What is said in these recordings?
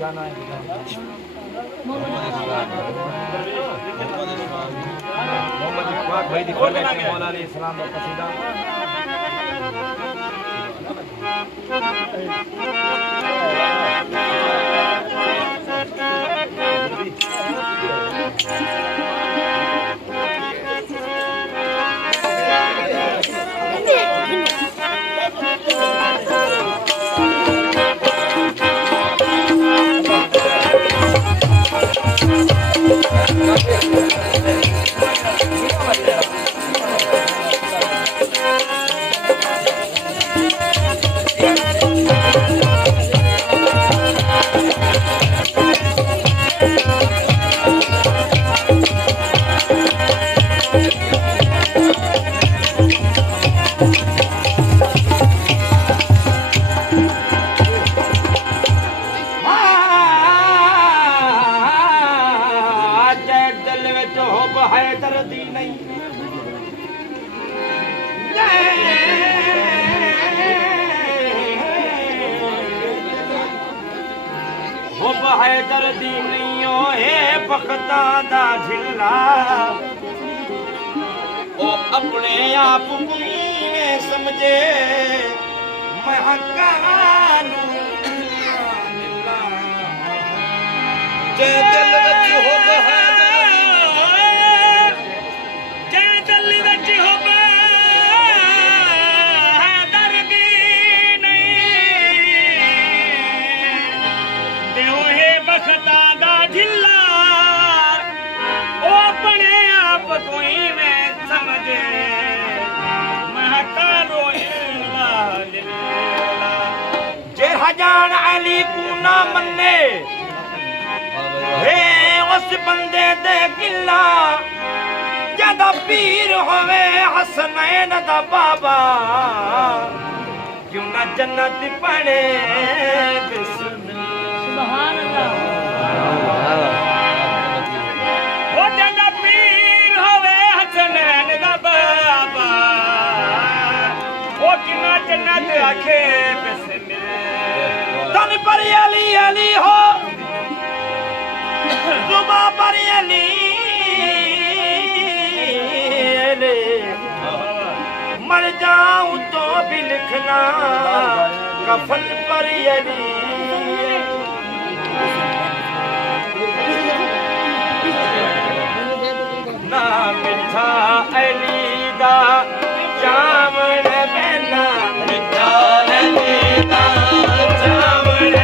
क्या नाम है? मोहम्मद इकबाल भाई दिखाने के मौला अली इस्लाम का कसीदा। दर्दी नहीं है बखता दा झिल्ला ओ अपने आप में समझे महकानू जे दिल विच हो जे दिल विच हो दर्दी नहीं दियो है बखता दा झिल्ला ओ अपने आप कोई में समझे महकानो इल्ला लिल्ला जे हजान अली को ना मन्ने हे उस बंदे दे गिला जदा पीर होवे हसनैन दा बाबा क्यों ना जन्नत पड़े सुभान अल्लाह ओ जदा पीर होवे हसनैन दा बाबा ओ क्यों ना जन्नत आखे बिस्मिल्लाह तन पर अली अली हो जुबा पर अली मर जाऊं तो भी लिखना कफन पर अली ना मिठा अली दा जामन बहना मिठा अली दा जामन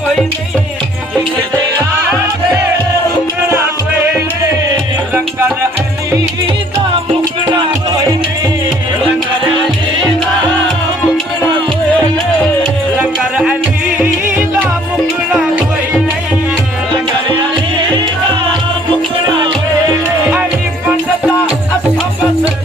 कोई नहीं जिसदे आखे रुकना कोई नहीं लंगर अली दा मुकना कोई नहीं लंगर अली दा मुकना कोई नहीं लंगर अली दा मुकना कोई नहीं लंगर अली दा मुकना कोई नहीं अली पंडता असा बस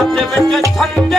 आपने